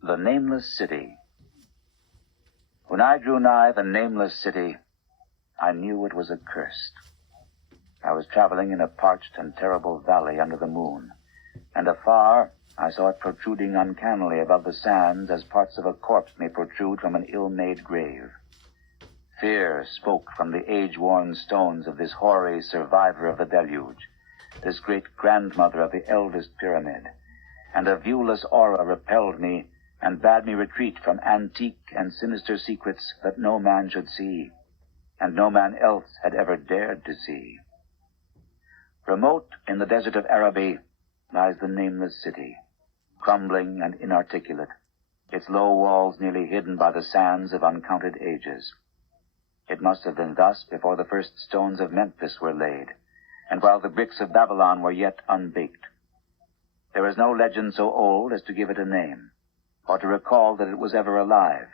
The Nameless City. When I drew nigh the Nameless City, I knew it was accursed. I was traveling in a parched and terrible valley under the moon, and afar I saw it protruding uncannily above the sands as parts of a corpse may protrude from an ill-made grave. Fear spoke from the age-worn stones of this hoary survivor of the deluge, this great-grandmother of the eldest pyramid, and a viewless aura repelled me and bade me retreat from antique and sinister secrets that no man should see, and no man else had ever dared to see. Remote in the desert of Araby lies the Nameless City, crumbling and inarticulate, its low walls nearly hidden by the sands of uncounted ages. It must have been thus before the first stones of Memphis were laid, and while the bricks of Babylon were yet unbaked. There is no legend so old as to give it a name, or to recall that it was ever alive,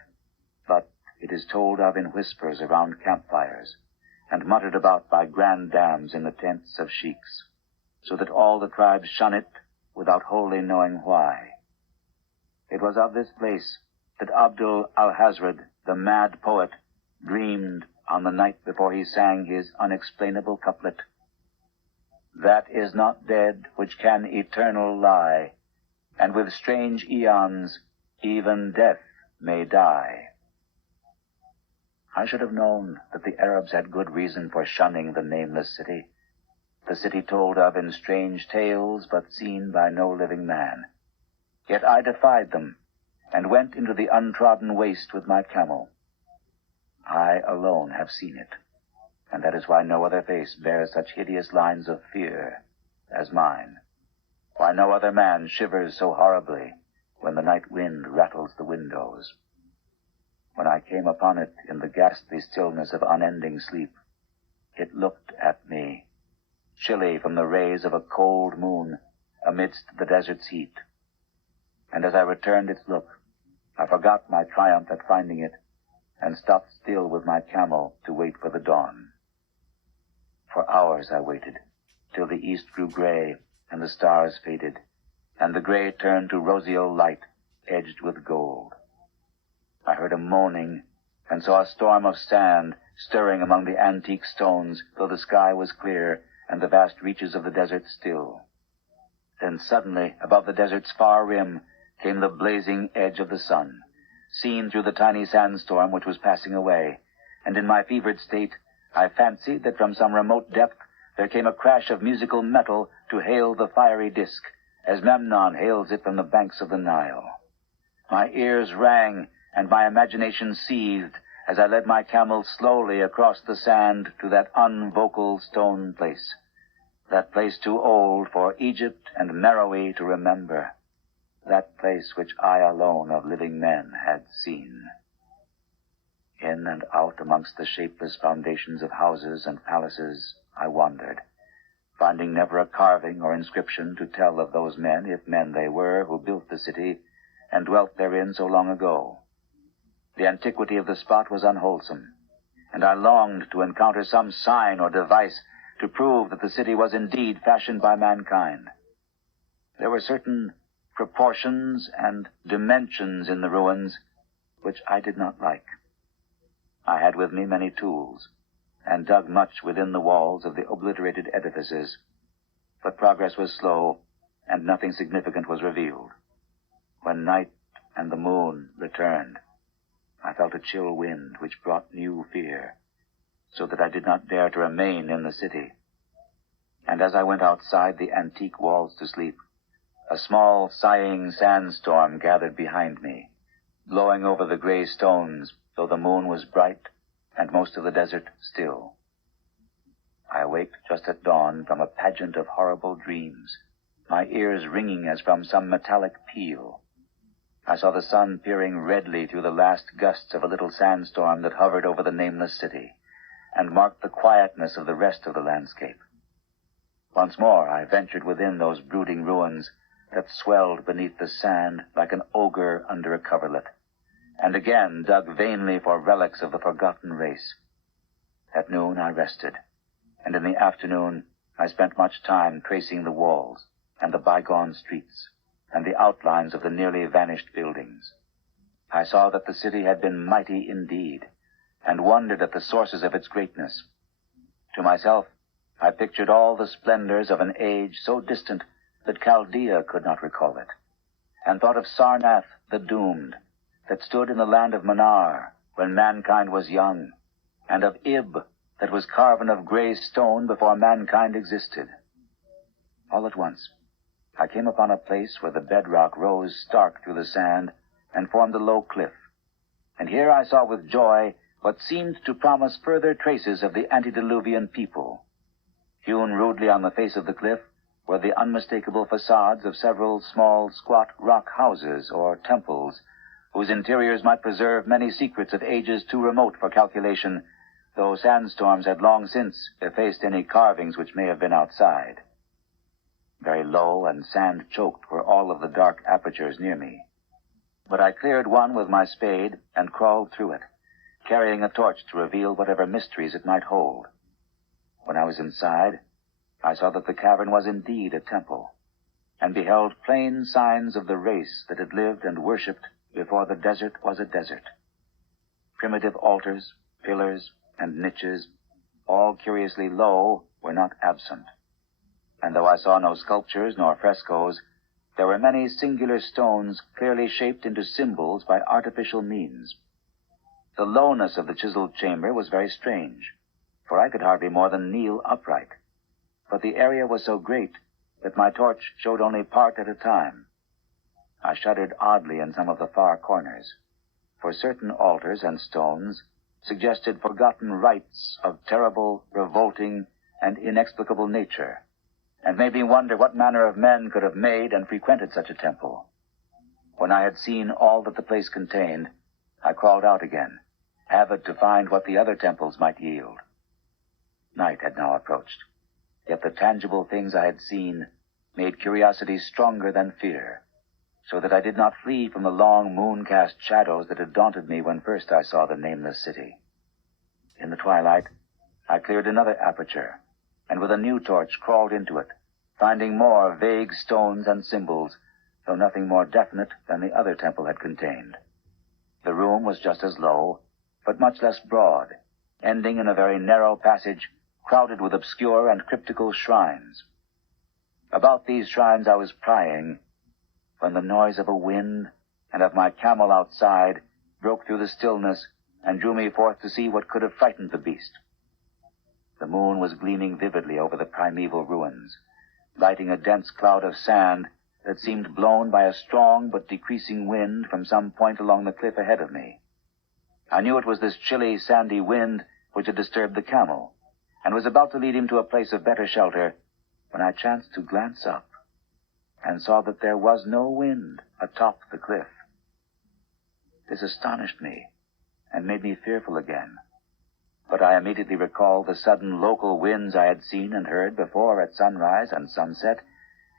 but it is told of in whispers around campfires, and muttered about by grand dams in the tents of sheiks, so that all the tribes shun it without wholly knowing why. It was of this place that Abdul al-Hazred, the mad poet, dreamed on the night before he sang his unexplainable couplet. That is not dead which can eternal lie, and with strange eons even death may die. I should have known that the Arabs had good reason for shunning the Nameless City, the city told of in strange tales but seen by no living man. Yet I defied them, and went into the untrodden waste with my camel. I alone have seen it, and that is why no other face bears such hideous lines of fear as mine, why no other man shivers so horribly when the night wind rattles the windows. When I came upon it in the ghastly stillness of unending sleep, it looked at me, chilly from the rays of a cold moon amidst the desert's heat. And as I returned its look, I forgot my triumph at finding it, and stopped still with my camel to wait for the dawn. For hours I waited, till the east grew gray and the stars faded, and the gray turned to roseal light edged with gold. I heard a moaning and saw a storm of sand stirring among the antique stones, though the sky was clear and the vast reaches of the desert still. Then suddenly, above the desert's far rim, came the blazing edge of the sun, seen through the tiny sandstorm which was passing away, and in my fevered state I fancied that from some remote depth there came a crash of musical metal to hail the fiery disk, as Memnon hails it from the banks of the Nile. My ears rang, and my imagination seethed as I led my camel slowly across the sand to that unvocal stone place, that place too old for Egypt and Meroe to remember, that place which I alone of living men had seen. In and out amongst the shapeless foundations of houses and palaces I wandered, finding never a carving or inscription to tell of those men, if men they were, who built the city and dwelt therein so long ago. The antiquity of the spot was unwholesome, and I longed to encounter some sign or device to prove that the city was indeed fashioned by mankind. There were certain proportions and dimensions in the ruins which I did not like. I had with me many tools, and dug much within the walls of the obliterated edifices, but progress was slow, and nothing significant was revealed. When night and the moon returned, I felt a chill wind which brought new fear, so that I did not dare to remain in the city. And as I went outside the antique walls to sleep, a small, sighing sandstorm gathered behind me, blowing over the gray stones, though the moon was bright and most of the desert still. I awaked just at dawn from a pageant of horrible dreams, my ears ringing as from some metallic peal. I saw the sun peering redly through the last gusts of a little sandstorm that hovered over the Nameless City, and marked the quietness of the rest of the landscape. Once more I ventured within those brooding ruins that swelled beneath the sand like an ogre under a coverlet, and again dug vainly for relics of the forgotten race. At noon I rested, and in the afternoon I spent much time tracing the walls and the bygone streets, and the outlines of the nearly vanished buildings. I saw that the city had been mighty indeed, and wondered at the sources of its greatness. To myself, I pictured all the splendors of an age so distant that Chaldea could not recall it, and thought of Sarnath the doomed, that stood in the land of Manar when mankind was young, and of Ib that was carven of gray stone before mankind existed. All at once, I came upon a place where the bedrock rose stark through the sand and formed a low cliff, and here I saw with joy what seemed to promise further traces of the antediluvian people. Hewn rudely on the face of the cliff were the unmistakable facades of several small, squat rock houses or temples, whose interiors might preserve many secrets of ages too remote for calculation, though sandstorms had long since effaced any carvings which may have been outside. Very low and sand-choked were all of the dark apertures near me, but I cleared one with my spade and crawled through it, carrying a torch to reveal whatever mysteries it might hold. When I was inside, I saw that the cavern was indeed a temple, and beheld plain signs of the race that had lived and worshipped before the desert was a desert. Primitive altars, pillars, and niches, all curiously low, were not absent. And though I saw no sculptures nor frescoes, there were many singular stones clearly shaped into symbols by artificial means. The lowness of the chiseled chamber was very strange, for I could hardly more than kneel upright. But the area was so great that my torch showed only part at a time. I shuddered oddly in some of the far corners, for certain altars and stones suggested forgotten rites of terrible, revolting, and inexplicable nature, and made me wonder what manner of men could have made and frequented such a temple. When I had seen all that the place contained, I crawled out again, avid to find what the other temples might yield. Night had now approached, yet the tangible things I had seen made curiosity stronger than fear, so that I did not flee from the long moon-cast shadows that had daunted me when first I saw the Nameless City. In the twilight, I cleared another aperture, and with a new torch crawled into it, finding more vague stones and symbols, though nothing more definite than the other temple had contained. The room was just as low, but much less broad, ending in a very narrow passage crowded with obscure and cryptical shrines. About these shrines I was prying, when the noise of a wind and of my camel outside broke through the stillness and drew me forth to see what could have frightened the beast. The moon was gleaming vividly over the primeval ruins, lighting a dense cloud of sand that seemed blown by a strong but decreasing wind from some point along the cliff ahead of me. I knew it was this chilly, sandy wind which had disturbed the camel, and was about to lead him to a place of better shelter, when I chanced to glance up, and saw that there was no wind atop the cliff. This astonished me, and made me fearful again, but I immediately recalled the sudden local winds I had seen and heard before at sunrise and sunset,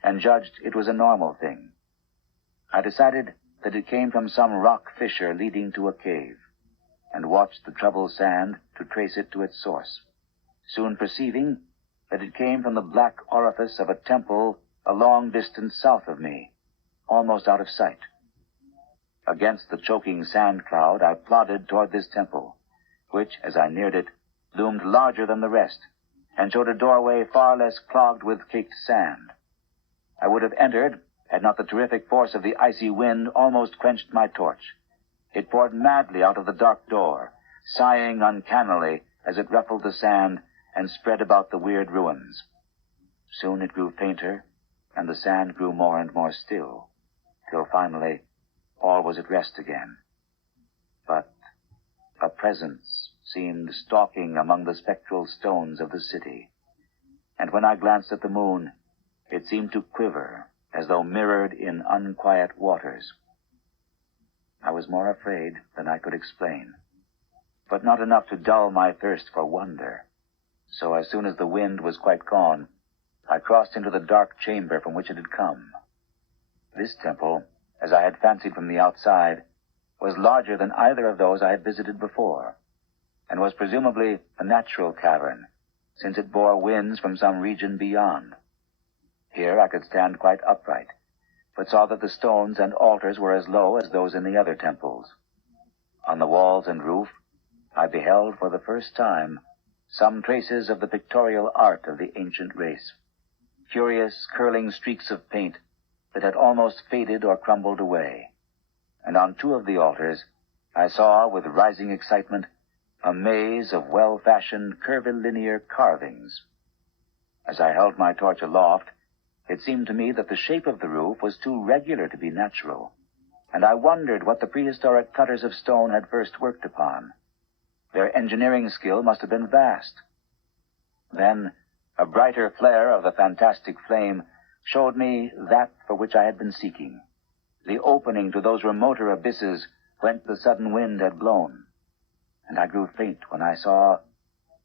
and judged it was a normal thing. I decided that it came from some rock fissure leading to a cave, and watched the troubled sand to trace it to its source, soon perceiving that it came from the black orifice of a temple a long distance south of me, almost out of sight. Against the choking sand cloud, I plodded toward this temple, which, as I neared it, loomed larger than the rest, and showed a doorway far less clogged with caked sand. I would have entered, had not the terrific force of the icy wind almost quenched my torch. It poured madly out of the dark door, sighing uncannily as it ruffled the sand and spread about the weird ruins. Soon it grew fainter, and the sand grew more and more still, till finally all was at rest again. But a presence seemed stalking among the spectral stones of the city, and when I glanced at the moon, it seemed to quiver as though mirrored in unquiet waters. I was more afraid than I could explain, but not enough to dull my thirst for wonder. So as soon as the wind was quite gone, I crossed into the dark chamber from which it had come. This temple, as I had fancied from the outside, was larger than either of those I had visited before, and was presumably a natural cavern, since it bore winds from some region beyond. Here I could stand quite upright, but saw that the stones and altars were as low as those in the other temples. On the walls and roof, I beheld for the first time some traces of the pictorial art of the ancient race, curious curling streaks of paint that had almost faded or crumbled away. And on two of the altars, I saw, with rising excitement, a maze of well-fashioned curvilinear carvings. As I held my torch aloft, it seemed to me that the shape of the roof was too regular to be natural, and I wondered what the prehistoric cutters of stone had first worked upon. Their engineering skill must have been vast. Then a brighter flare of the fantastic flame showed me that for which I had been seeking, the opening to those remoter abysses whence the sudden wind had blown. And I grew faint when I saw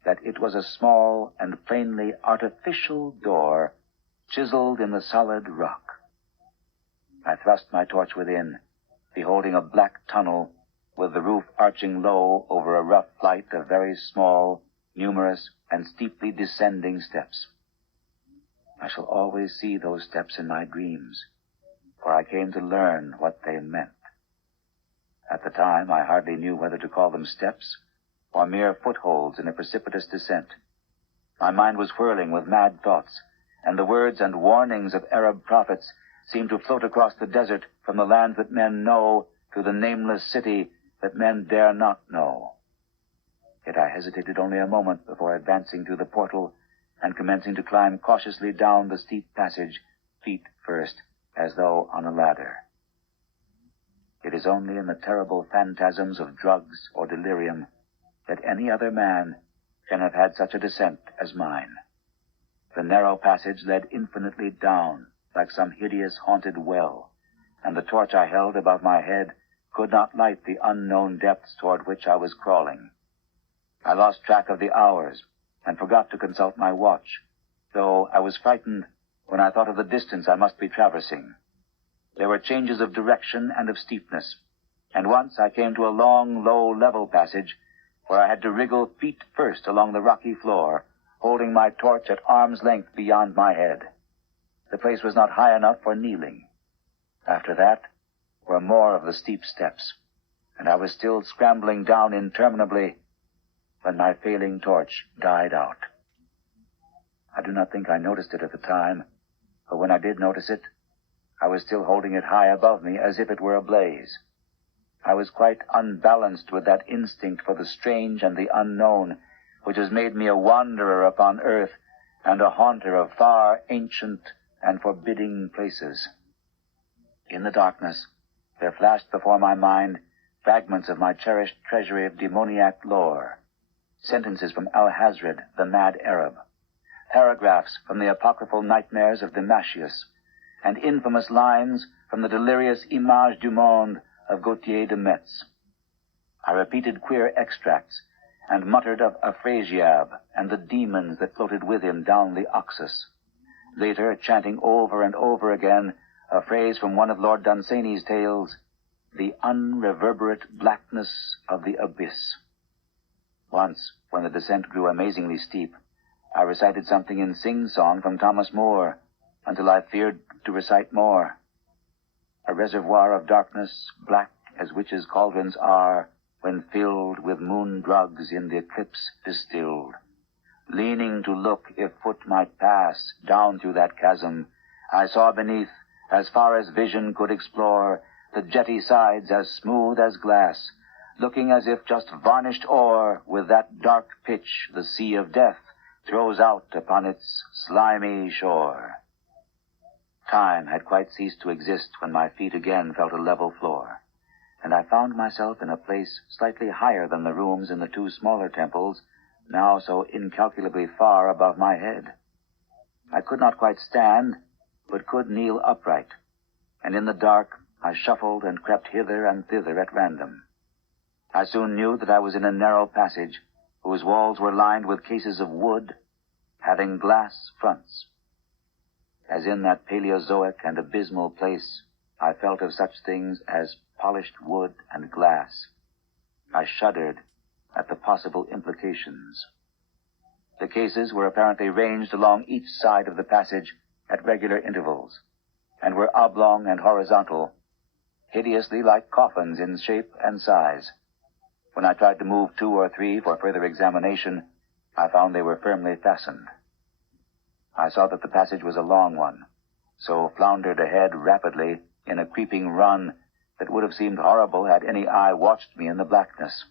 that it was a small and plainly artificial door chiseled in the solid rock. I thrust my torch within, beholding a black tunnel with the roof arching low over a rough flight of very small, numerous, and steeply descending steps. I shall always see those steps in my dreams, for I came to learn what they meant. At the time, I hardly knew whether to call them steps or mere footholds in a precipitous descent. My mind was whirling with mad thoughts, and the words and warnings of Arab prophets seemed to float across the desert from the land that men know to the nameless city that men dare not know. Yet I hesitated only a moment before advancing through the portal and commencing to climb cautiously down the steep passage, feet first, as though on a ladder. It is only in the terrible phantasms of drugs or delirium that any other man can have had such a descent as mine. The narrow passage led infinitely down, like some hideous haunted well, and the torch I held above my head could not light the unknown depths toward which I was crawling. I lost track of the hours and forgot to consult my watch, though I was frightened when I thought of the distance I must be traversing. There were changes of direction and of steepness, and once I came to a long, low, level passage where I had to wriggle feet first along the rocky floor, holding my torch at arm's length beyond my head. The place was not high enough for kneeling. After that were more of the steep steps, and I was still scrambling down interminably when my failing torch died out. I do not think I noticed it at the time, but when I did notice it, I was still holding it high above me as if it were ablaze. I was quite unbalanced with that instinct for the strange and the unknown which has made me a wanderer upon earth and a haunter of far, ancient, and forbidding places. In the darkness, there flashed before my mind fragments of my cherished treasury of demoniac lore, sentences from Al-Hazred, the mad Arab, paragraphs from the apocryphal nightmares of Damascius, and infamous lines from the delirious Images du Monde of Gautier de Metz. I repeated queer extracts and muttered of Afrasiab and the demons that floated with him down the Oxus, later chanting over and over again a phrase from one of Lord Dunsany's tales, the unreverberate blackness of the abyss. Once, when the descent grew amazingly steep, I recited something in sing-song from Thomas Moore, until I feared to recite more. A reservoir of darkness, black as witches' cauldrons are, when filled with moon drugs in the eclipse distilled. Leaning to look if foot might pass down through that chasm, I saw beneath, as far as vision could explore, the jetty sides as smooth as glass, looking as if just varnished o'er with that dark pitch the sea of death throws out upon its slimy shore. Time had quite ceased to exist when my feet again felt a level floor, and I found myself in a place slightly higher than the rooms in the two smaller temples, now so incalculably far above my head. I could not quite stand, but could kneel upright, and in the dark I shuffled and crept hither and thither at random. I soon knew that I was in a narrow passage, whose walls were lined with cases of wood, having glass fronts. As in that Paleozoic and abysmal place, I felt of such things as polished wood and glass. I shuddered at the possible implications. The cases were apparently ranged along each side of the passage at regular intervals, and were oblong and horizontal, hideously like coffins in shape and size. When I tried to move 2 or 3 for further examination, I found they were firmly fastened. I saw that the passage was a long one, so floundered ahead rapidly in a creeping run that would have seemed horrible had any eye watched me in the blackness,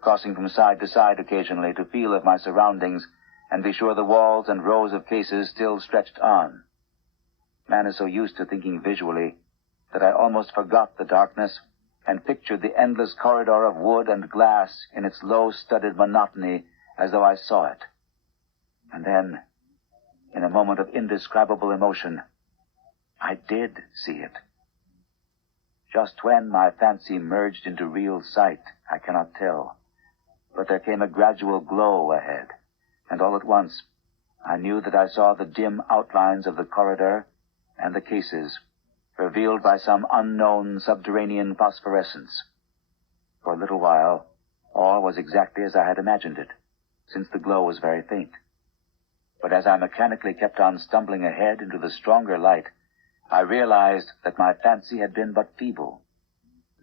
crossing from side to side occasionally to feel of my surroundings and be sure the walls and rows of cases still stretched on. Man is so used to thinking visually that I almost forgot the darkness and pictured the endless corridor of wood and glass in its low-studded monotony as though I saw it. And then, in a moment of indescribable emotion, I did see it. Just when my fancy merged into real sight, I cannot tell, but there came a gradual glow ahead, and all at once I knew that I saw the dim outlines of the corridor and the cases, revealed by some unknown subterranean phosphorescence. For a little while, all was exactly as I had imagined it, since the glow was very faint. But as I mechanically kept on stumbling ahead into the stronger light, I realized that my fancy had been but feeble.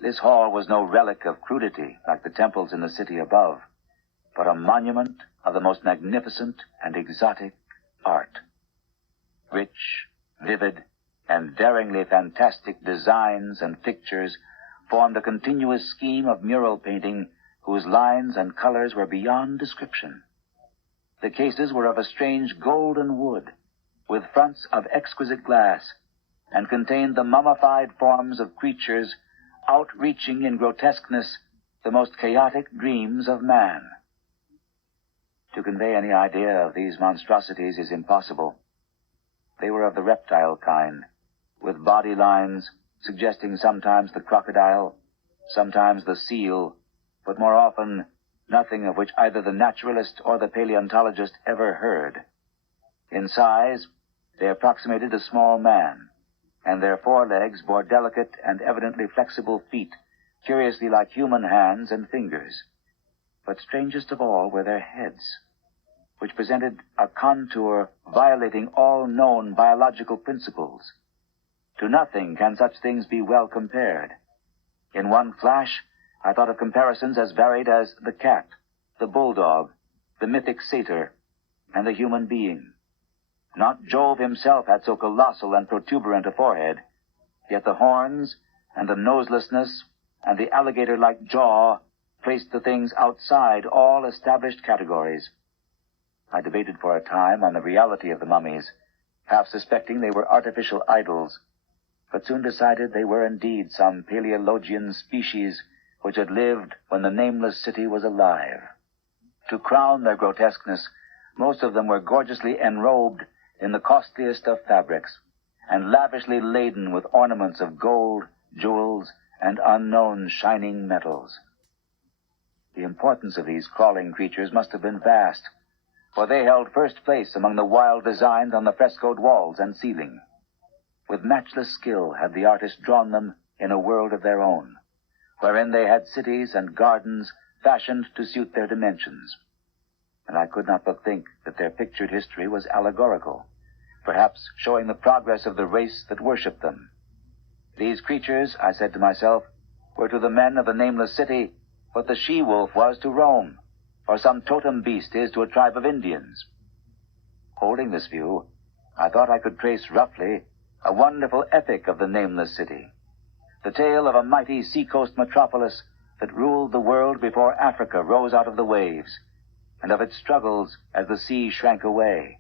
This hall was no relic of crudity like the temples in the city above, but a monument of the most magnificent and exotic art. Rich, vivid, and daringly fantastic designs and pictures formed a continuous scheme of mural painting whose lines and colors were beyond description. The cases were of a strange golden wood, with fronts of exquisite glass, and contained the mummified forms of creatures outreaching in grotesqueness the most chaotic dreams of man. To convey any idea of these monstrosities is impossible. They were of the reptile kind, with body lines suggesting sometimes the crocodile, sometimes the seal, but more often nothing of which either the naturalist or the paleontologist ever heard. In size, they approximated a small man, and their forelegs bore delicate and evidently flexible feet, curiously like human hands and fingers. But strangest of all were their heads, which presented a contour violating all known biological principles. To nothing can such things be well compared. In one flash, I thought of comparisons as varied as the cat, the bulldog, the mythic satyr, and the human being. Not Jove himself had so colossal and protuberant a forehead, yet the horns and the noselessness and the alligator-like jaw placed the things outside all established categories. I debated for a time on the reality of the mummies, half suspecting they were artificial idols, but soon decided they were indeed some Paleologian species which had lived when the Nameless City was alive. To crown their grotesqueness, most of them were gorgeously enrobed in the costliest of fabrics, and lavishly laden with ornaments of gold, jewels, and unknown shining metals. The importance of these crawling creatures must have been vast, for they held first place among the wild designs on the frescoed walls and ceiling. With matchless skill had the artist drawn them in a world of their own, wherein they had cities and gardens fashioned to suit their dimensions. And I could not but think that their pictured history was allegorical, perhaps showing the progress of the race that worshipped them. These creatures, I said to myself, were to the men of the Nameless City what the she-wolf was to Rome, or some totem beast is to a tribe of Indians. Holding this view, I thought I could trace roughly a wonderful epic of the Nameless City, the tale of a mighty seacoast metropolis that ruled the world before Africa rose out of the waves, and of its struggles as the sea shrank away,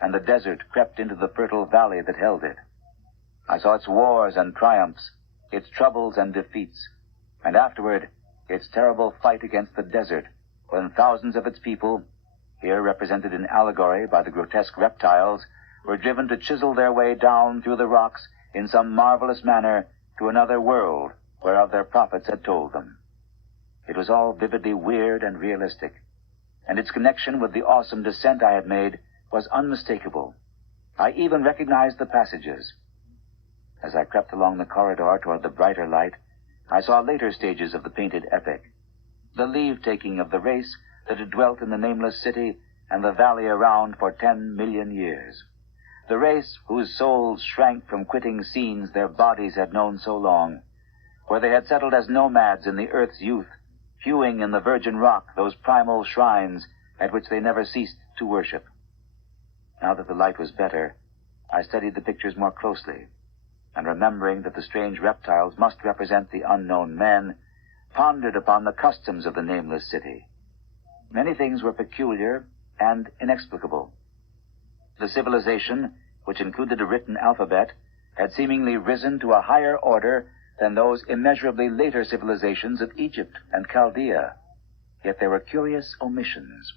and the desert crept into the fertile valley that held it. I saw its wars and triumphs, its troubles and defeats, and afterward its terrible fight against the desert, when thousands of its people, here represented in allegory by the grotesque reptiles, were driven to chisel their way down through the rocks in some marvelous manner to another world whereof their prophets had told them. It was all vividly weird and realistic, and its connection with the awesome descent I had made was unmistakable. I even recognized the passages. As I crept along the corridor toward the brighter light, I saw later stages of the painted epic, the leave-taking of the race that had dwelt in the Nameless City and the valley around for 10 million years, the race whose souls shrank from quitting scenes their bodies had known so long, where they had settled as nomads in the earth's youth, hewing in the virgin rock those primal shrines at which they never ceased to worship. Now that the light was better, I studied the pictures more closely, and remembering that the strange reptiles must represent the unknown men, pondered upon the customs of the Nameless City. Many things were peculiar and inexplicable. The civilization, which included a written alphabet, had seemingly risen to a higher order than those immeasurably later civilizations of Egypt and Chaldea. Yet there were curious omissions.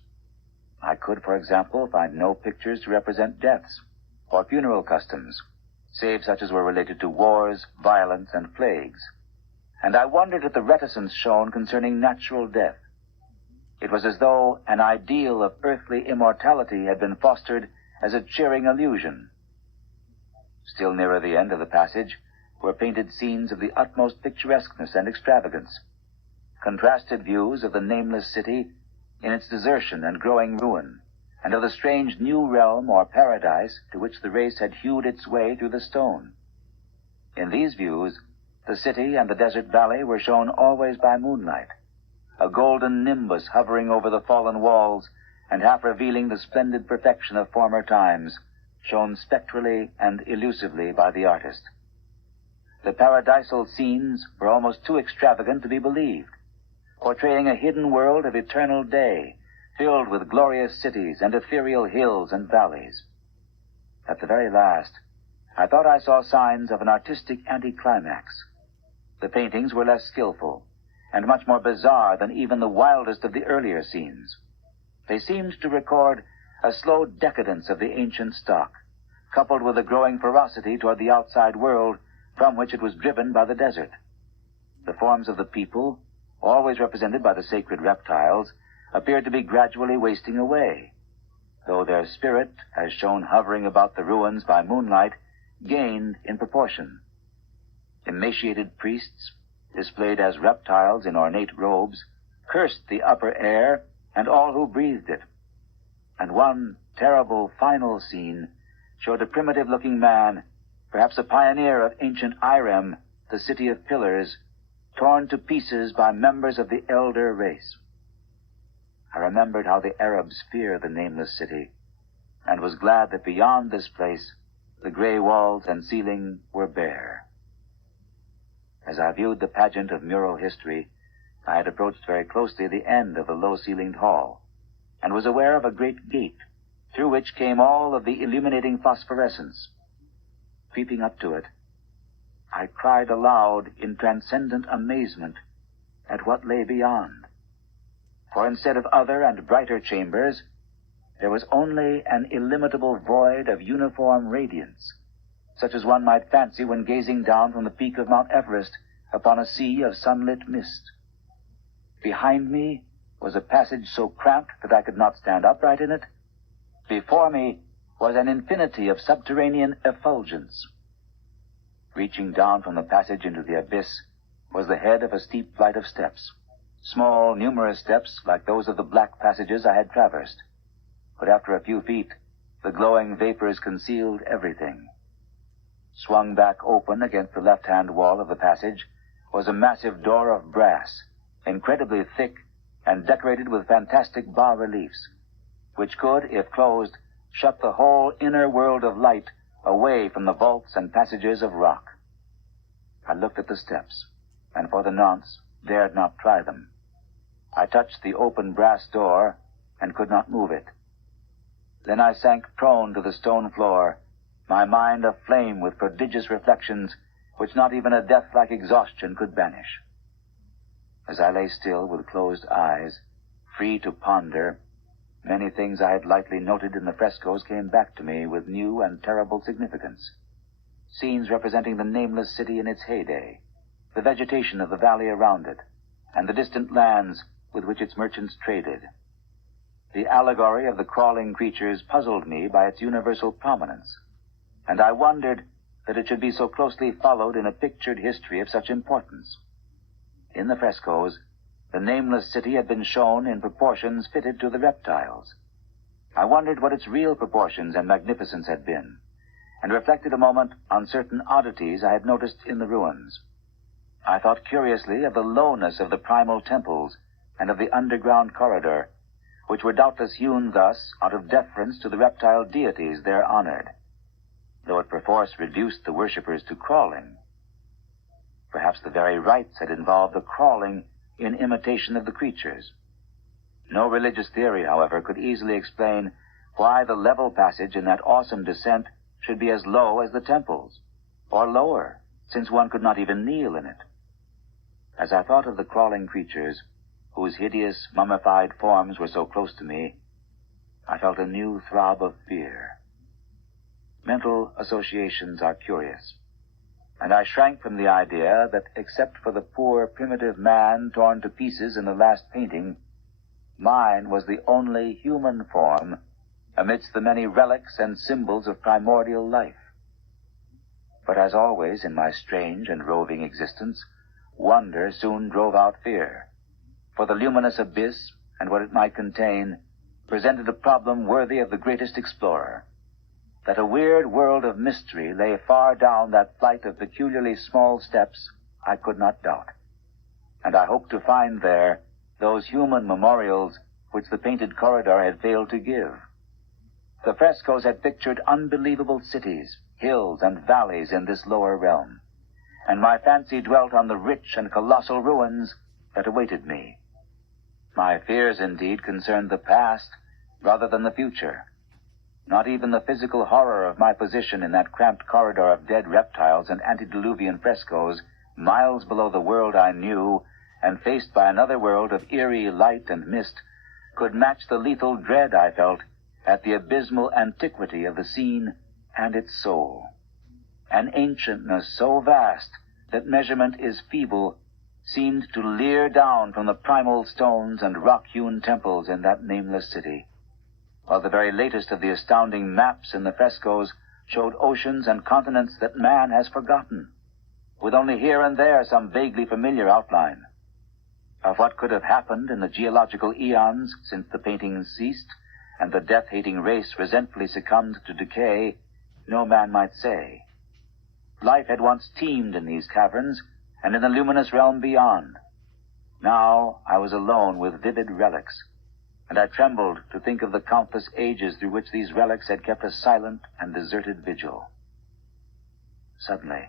I could, for example, find no pictures to represent deaths or funeral customs, save such as were related to wars, violence, and plagues. And I wondered at the reticence shown concerning natural death. It was as though an ideal of earthly immortality had been fostered as a cheering illusion. Still nearer the end of the passage were painted scenes of the utmost picturesqueness and extravagance, contrasted views of the Nameless City in its desertion and growing ruin, and of the strange new realm or paradise to which the race had hewed its way through the stone. In these views, the city and the desert valley were shown always by moonlight, a golden nimbus hovering over the fallen walls and half revealing the splendid perfection of former times, shown spectrally and elusively by the artist. The paradisal scenes were almost too extravagant to be believed, portraying a hidden world of eternal day, filled with glorious cities and ethereal hills and valleys. At the very last, I thought I saw signs of an artistic anticlimax. The paintings were less skillful, and much more bizarre than even the wildest of the earlier scenes. They seemed to record a slow decadence of the ancient stock, coupled with a growing ferocity toward the outside world from which it was driven by the desert. The forms of the people, always represented by the sacred reptiles, appeared to be gradually wasting away, though their spirit, as shown hovering about the ruins by moonlight, gained in proportion. Emaciated priests, displayed as reptiles in ornate robes, cursed the upper air and all who breathed it. And one terrible final scene showed a primitive-looking man, perhaps a pioneer of ancient Irem, the city of pillars, torn to pieces by members of the elder race. I remembered how the Arabs fear the Nameless City, and was glad that beyond this place the gray walls and ceiling were bare. As I viewed the pageant of mural history, I had approached very closely the end of the low-ceilinged hall, and was aware of a great gate, through which came all of the illuminating phosphorescence. Creeping up to it, I cried aloud in transcendent amazement at what lay beyond. For instead of other and brighter chambers, there was only an illimitable void of uniform radiance, such as one might fancy when gazing down from the peak of Mount Everest upon a sea of sunlit mist. Behind me was a passage so cramped that I could not stand upright in it. Before me was an infinity of subterranean effulgence. Reaching down from the passage into the abyss was the head of a steep flight of steps, small, numerous steps like those of the black passages I had traversed. But after a few feet, the glowing vapors concealed everything. Swung back open against the left-hand wall of the passage was a massive door of brass, incredibly thick and decorated with fantastic bas-reliefs, which could, if closed, shut the whole inner world of light away from the vaults and passages of rock. I looked at the steps, and for the nonce dared not try them. I touched the open brass door and could not move it. Then I sank prone to the stone floor, my mind aflame with prodigious reflections which not even a death-like exhaustion could banish. As I lay still with closed eyes, free to ponder, many things I had lightly noted in the frescoes came back to me with new and terrible significance. Scenes representing the Nameless City in its heyday, the vegetation of the valley around it, and the distant lands with which its merchants traded. The allegory of the crawling creatures puzzled me by its universal prominence, and I wondered that it should be so closely followed in a pictured history of such importance. In the frescoes, the Nameless City had been shown in proportions fitted to the reptiles. I wondered what its real proportions and magnificence had been, and reflected a moment on certain oddities I had noticed in the ruins. I thought curiously of the lowness of the primal temples and of the underground corridor, which were doubtless hewn thus out of deference to the reptile deities there honored, though it perforce reduced the worshippers to crawling. Perhaps the very rites had involved the crawling in imitation of the creatures. No religious theory, however, could easily explain why the level passage in that awesome descent should be as low as the temples, or lower, since one could not even kneel in it. As I thought of the crawling creatures, whose hideous, mummified forms were so close to me, I felt a new throb of fear. Mental associations are curious, and I shrank from the idea that, except for the poor, primitive man torn to pieces in the last painting, mine was the only human form amidst the many relics and symbols of primordial life. But as always in my strange and roving existence, wonder soon drove out fear, for the luminous abyss and what it might contain presented a problem worthy of the greatest explorer. That a weird world of mystery lay far down that flight of peculiarly small steps, I could not doubt, and I hoped to find there those human memorials which the painted corridor had failed to give. The frescoes had pictured unbelievable cities, hills, and valleys in this lower realm, and my fancy dwelt on the rich and colossal ruins that awaited me. My fears, indeed, concerned the past rather than the future. Not even the physical horror of my position in that cramped corridor of dead reptiles and antediluvian frescoes, miles below the world I knew, and faced by another world of eerie light and mist, could match the lethal dread I felt at the abysmal antiquity of the scene and its soul. An ancientness so vast that measurement is feeble seemed to leer down from the primal stones and rock-hewn temples in that nameless city, while the very latest of the astounding maps in the frescoes showed oceans and continents that man has forgotten, with only here and there some vaguely familiar outline. Of what could have happened in the geological eons since the paintings ceased and the death-hating race resentfully succumbed to decay, no man might say. Life had once teemed in these caverns and in the luminous realm beyond. Now I was alone with vivid relics, and I trembled to think of the countless ages through which these relics had kept a silent and deserted vigil. Suddenly,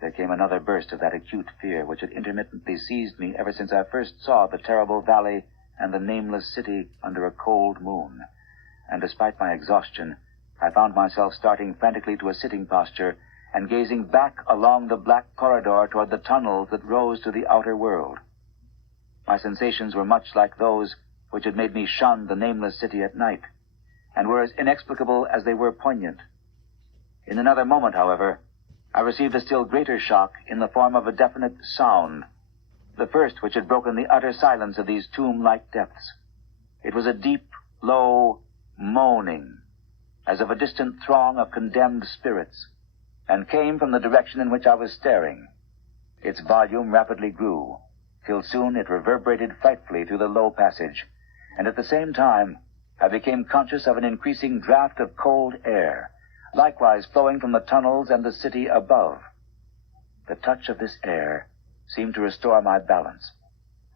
there came another burst of that acute fear which had intermittently seized me ever since I first saw the terrible valley and the nameless city under a cold moon, and despite my exhaustion, I found myself starting frantically to a sitting posture and gazing back along the black corridor toward the tunnels that rose to the outer world. My sensations were much like those which had made me shun the nameless city at night, and were as inexplicable as they were poignant. In another moment, however, I received a still greater shock in the form of a definite sound, the first which had broken the utter silence of these tomb-like depths. It was a deep, low moaning, as of a distant throng of condemned spirits, and came from the direction in which I was staring. Its volume rapidly grew, till soon it reverberated frightfully through the low passage, and at the same time I became conscious of an increasing draught of cold air, likewise flowing from the tunnels and the city above. The touch of this air seemed to restore my balance,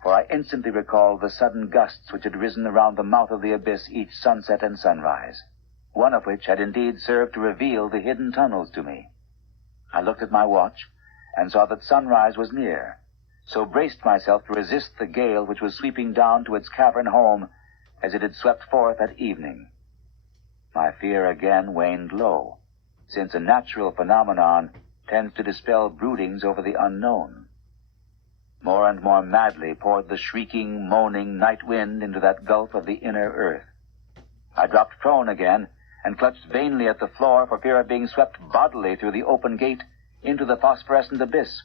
for I instantly recalled the sudden gusts which had risen around the mouth of the abyss each sunset and sunrise, one of which had indeed served to reveal the hidden tunnels to me. I looked at my watch and saw that sunrise was near, so braced myself to resist the gale which was sweeping down to its cavern home as it had swept forth at evening. My fear again waned low, since a natural phenomenon tends to dispel broodings over the unknown. More and more madly poured the shrieking, moaning night wind into that gulf of the inner earth. I dropped prone again and clutched vainly at the floor for fear of being swept bodily through the open gate into the phosphorescent abyss.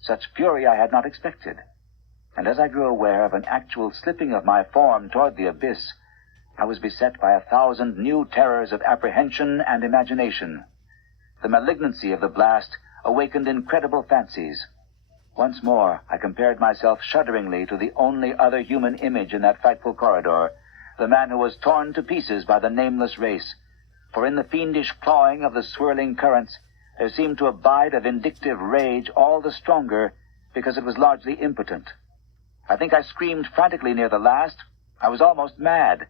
Such fury I had not expected, and as I grew aware of an actual slipping of my form toward the abyss, I was beset by 1,000 new terrors of apprehension and imagination. The malignancy of the blast awakened incredible fancies. Once more, I compared myself shudderingly to the only other human image in that frightful corridor, the man who was torn to pieces by the nameless race, For in the fiendish clawing of the swirling currents, there seemed to abide a vindictive rage all the stronger because it was largely impotent. I think I screamed frantically near the last. I was almost mad.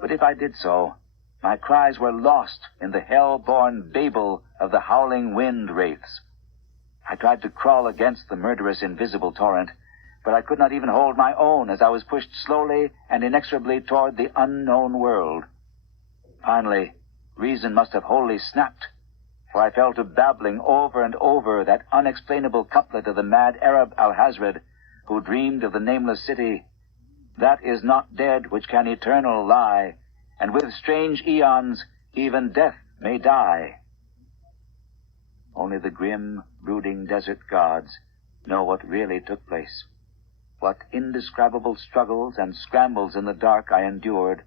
But if I did so, my cries were lost in the hell-born babel of the howling wind wraiths. I tried to crawl against the murderous invisible torrent, but I could not even hold my own as I was pushed slowly and inexorably toward the unknown world. Finally, reason must have wholly snapped, for I fell to babbling over and over that unexplainable couplet of the mad Arab Alhazred, who dreamed of the nameless city. That is not dead which can eternal lie, and with strange eons even death may die. Only the grim, brooding desert gods know what really took place, what indescribable struggles and scrambles in the dark I endured,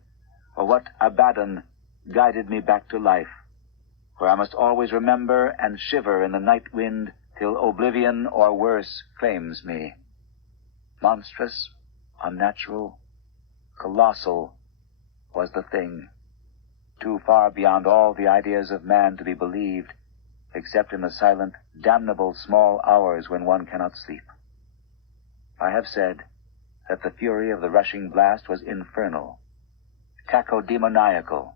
or what Abaddon guided me back to life, where I must always remember and shiver in the night wind till oblivion or worse claims me. Monstrous, unnatural, colossal was the thing, too far beyond all the ideas of man to be believed, except in the silent, damnable small hours when one cannot sleep. I have said that the fury of the rushing blast was infernal, cacodemoniacal,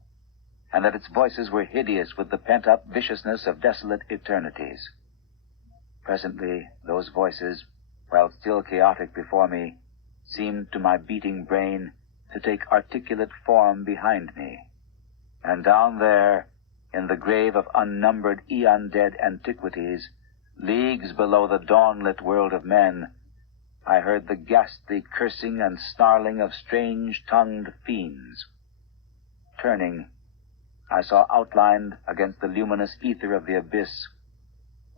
and that its voices were hideous with the pent-up viciousness of desolate eternities. Presently, those voices, while still chaotic before me, seemed to my beating brain to take articulate form behind me. And down there, in the grave of unnumbered eon-dead antiquities, leagues below the dawn-lit world of men, I heard the ghastly cursing and snarling of strange-tongued fiends. Turning, I saw outlined against the luminous ether of the abyss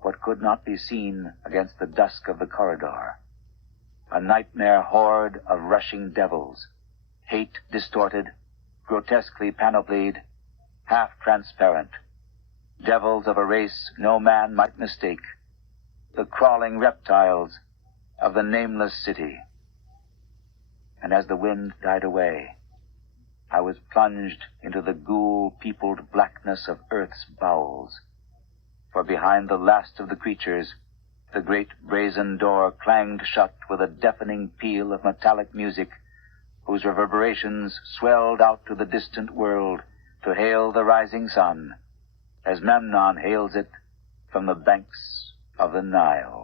what could not be seen against the dusk of the corridor. A nightmare horde of rushing devils, hate distorted, grotesquely panoplied, half-transparent, devils of a race no man might mistake, the crawling reptiles of the nameless city. And as the wind died away, I was plunged into the ghoul-peopled blackness of Earth's bowels, for behind the last of the creatures, the great brazen door clanged shut with a deafening peal of metallic music, whose reverberations swelled out to the distant world to hail the rising sun, as Memnon hails it from the banks of the Nile.